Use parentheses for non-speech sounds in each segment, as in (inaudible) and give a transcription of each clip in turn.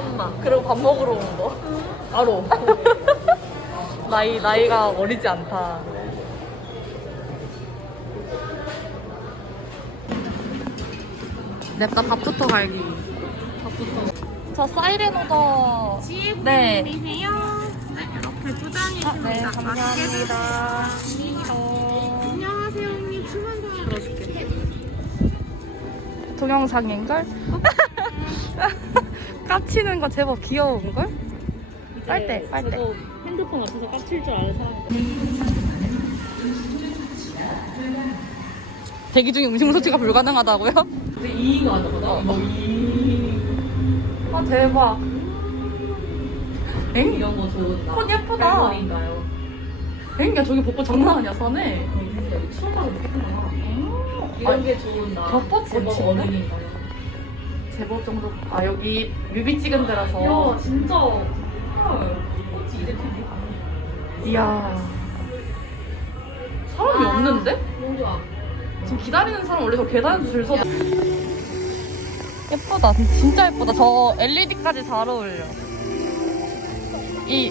삼마. 그리고 밥 먹으러 온 거. 바로. 나이, 나이가 어리지 않다. 냅다 밥부터 갈기. 밥부터. 저 사이렌 오더. 네. 드세요. 이렇게 두 장이 아, 네, 감사합니다. 안녕하세요, 언니. 주문 좀 들어줄게. 동영상인걸? (laughs) 깝치는 거 제법 귀여운걸? 빨대, 빨대. 핸드폰 앞에서 깝칠 줄 아는 사람. (laughs) 대기 중에 음식 소지가 불가능하다고요? 근데 이가 하나보다. 아 대박. 엥? 이런 거 좋은 나. 컷 예쁘다. 할머니인가요? 엥? 야 저기 벚꽃 장난 아니야 산에. 추운 좋구나. 아니, 이런 게 좋은 나. 벚꽃 꽃인데? 어른인가요? 제법 정도. 아 여기 뮤비 찍은 데라서. 야, 진짜. 헐. 꽃이 이렇게 피 이야. 사람이 아. 없는데? 너무 좋아. 지금 기다리는 사람 원래 저 계단에서 줄 서. 예쁘다. 진짜 예쁘다. 저 LED까지 잘 어울려. 이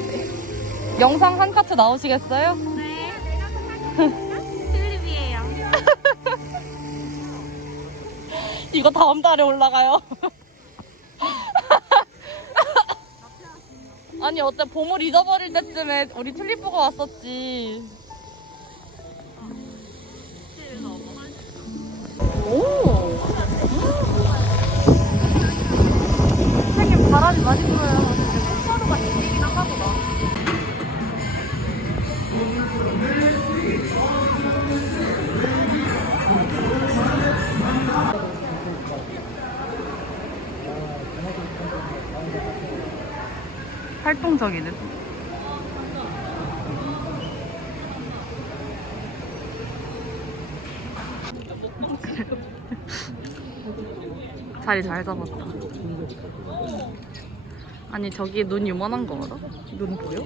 영상 한 카트 나오시겠어요? 네. (laughs) 이거 다음 달에 올라가요. (laughs) 아니 어때 봄을 잊어버릴 때쯤에 우리 튤립 보고 왔었지. 활동적이네. (laughs) 자리 잘 잡았다. 아니 저기 눈 요만한 거 알아? 눈 보여? (laughs)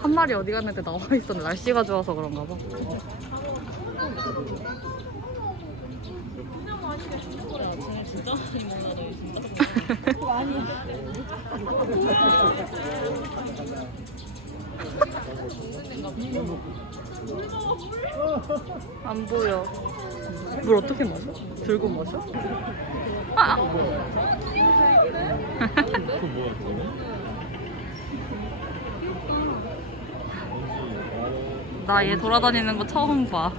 한 마리 어디 갔는데 나와 있었는데 날씨가 좋아서 그런가 봐. 진짜 많이 먹나 너 진짜. 안 보여. 물 어떻게 마셔? 들고 마셔? 아! (laughs) 나얘 돌아다니는 거 처음 봐.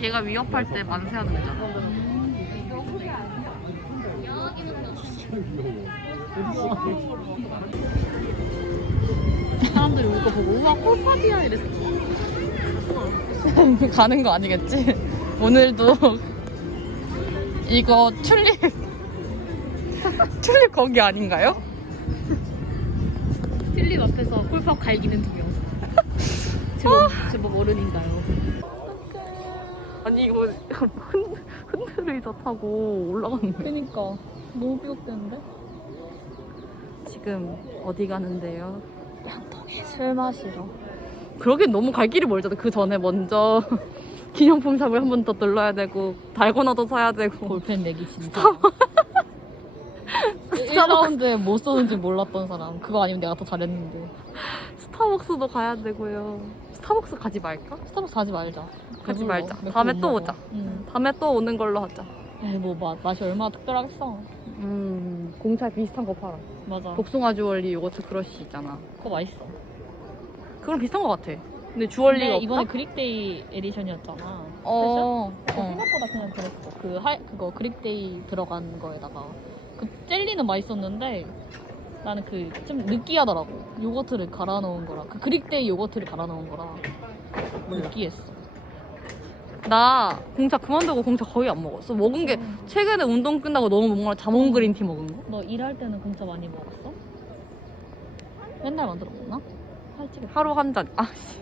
얘가 위협할 때 만세하는 거잖아. 사람들이 이거 보고 우와 콜파디야 이랬어. (laughs) 가는 거 아니겠지? 오늘도 이거 튤립 튤립 거기 아닌가요? 튤립 앞에서 콜팝 갈기는 두 명. (laughs) 제법 제법 어른인가요? 아니 이거 흔, 흔들의자 타고 거야 그니까 너무 삐걱대는데? 지금 어디 가는데요? 술 마시러. 그러긴 너무 갈 길이 멀잖아 그 전에 먼저 기념품 샵을 한 번 더 들러야 되고 달고나도 사야 되고 볼펜 내기 진짜. 1라운드에 (laughs) 뭐 쏘는지 몰랐던 사람. 그거 아니면 내가 더 잘했는데. 스타벅스도 가야 되고요 스타벅스 가지 말까? 스타벅스 가지 말자. 가지 배불러. 말자. 맥주 다음에 못 또. 오자. 응. 다음에 또 오는 걸로 하자 에이, 뭐 맛, 맛이 얼마나 특별하겠어. 음 공차 비슷한 거 팔아 맞아. 복숭아 주얼리 요거트 크러쉬 있잖아 그거 맛있어. 그럼 비슷한 거 같아 근데 주얼리가 근데 없다? 이번에 그릭데이 에디션이었잖아. 어, 그래서 어. 생각보다 그냥 그랬어. 그 할, 그거 그릭데이 들어간 거에다가 그 젤리는 맛있었는데 나는 그 좀 느끼하더라고. 요거트를 갈아 넣은 거라. 그 그릭데이 요거트를 갈아 넣은 거라 느끼했어. 나 공차 그만두고 공차 거의 안 먹었어. 먹은 게 최근에 운동 끝나고 너무 못 먹어 자몽 그린티 먹은 거. 너 일할 때는 공차 많이 먹었어? 맨날 만들어 먹나? 할 미치겠다. 하루 한 잔. 아 씨.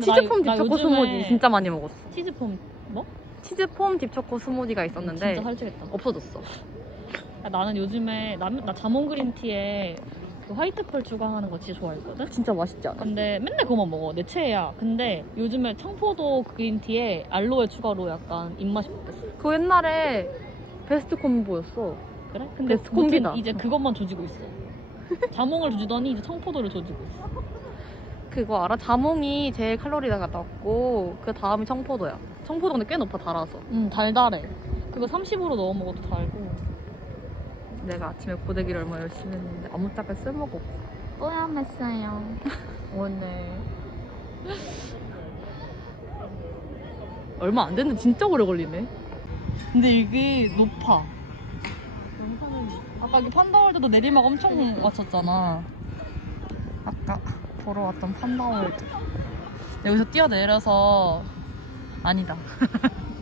치즈폼 나 딥초코 요즘에 스무디 진짜 많이 먹었어. 치즈폼 뭐? 치즈폼 딥초코 스무디가 있었는데 진짜 살찌겠다. 없어졌어. 아, 나는 요즘에 나, 나 자몽 그린티에 그 화이트펄 추가하는 거 진짜 좋아했거든. 진짜 맛있지 않아? 근데 맨날 그거만 먹어. 내 최애야. 근데 요즘에 청포도 그린티에 알로에 추가로 약간 입맛이 바뀌었어. 그 옛날에 베스트 콤보였어. 그래? 근데 베스트 콤비다. 이제 그것만 조지고 있어. 자몽을 조지더니 이제 청포도를 조지고 있어. 그거 알아? 자몽이 제일 칼로리가 낮고 그 다음이 청포도야. 청포도 근데 꽤 높아 달아서. 음 달달해. 그거 30으로 넣어 먹어도 달고. 내가 아침에 고데기를 얼마 나 열심히 했는데 아무짝에 쓸모가 없어. 뽀얀했어요. 오늘. 얼마 안 됐는데 진짜 오래 걸리네. 근데 이게 높아. 아까 이 판다월드도 내리막 엄청 맞췄잖아. 아까 보러 왔던 판다월드. 여기서 뛰어내려서 아니다.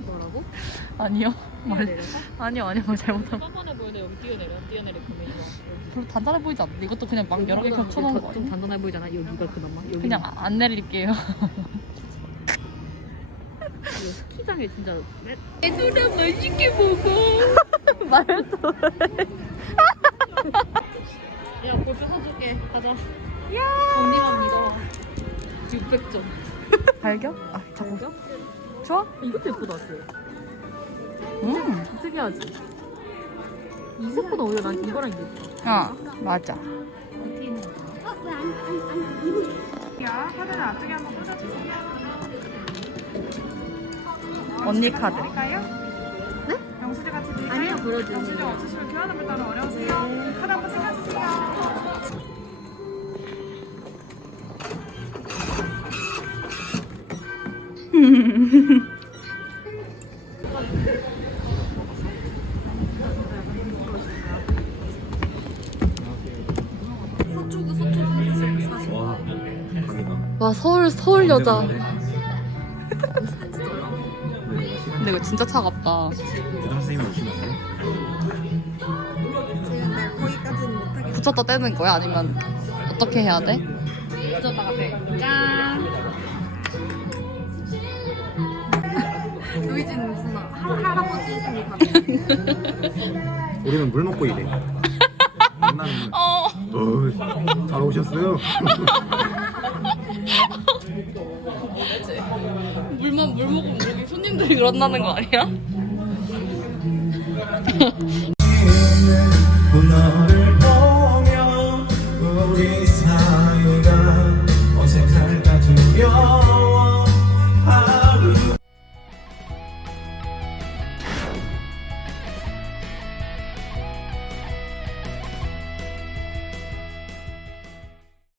뭐라고? (laughs) 아니요. 말 아니요 아니요 말 잘못한. 뻔뻔해 보여도 여기 뛰어내려 뛰어내려 그러면 이거 별로 단단해 보이지 않는데 이것도 그냥 막 여러 개 겹쳐놓은 거 좀 아니야? 단단해 보이잖아 여기가 그나마 여기 그냥 안 내릴게요. (laughs) 스키장에 진짜 애들아 맛있게 먹어 (laughs) 말도. 야 골프 사줄게 가자 언니만 믿어라 600점 발견? 아 자꾸. 좋아? 이것도 예쁘다 쟤 음. 특이하지 이 색보다 오히려 난 이거랑 이게 예뻐 아 맞아. 튀는 거 야, 카드를 앞쪽에 한번 꽂아주세요. 언니 카드. 드릴까요? 네? 영수증 같이 드릴까요? 아니요. 영수증 없으시면 교환하면 따로 어려우세요. 카드 한번 챙겨주세요. 와 서울 서울 여자. 근데 이거 진짜 차갑다. 교장 선생님이 오시나요? 붙였다 떼는 거야? 아니면 어떻게 해야 돼? 붙였다가 짠 (laughs) 루이지는 무슨 할아버지 생각 우리는 물 먹고 일해. (laughs) 어. 어, 잘 오셨어요. (laughs) 물만 물 먹으면 사람들이 그런다는 거 아니야? 우리 사이가 어색할까 두려워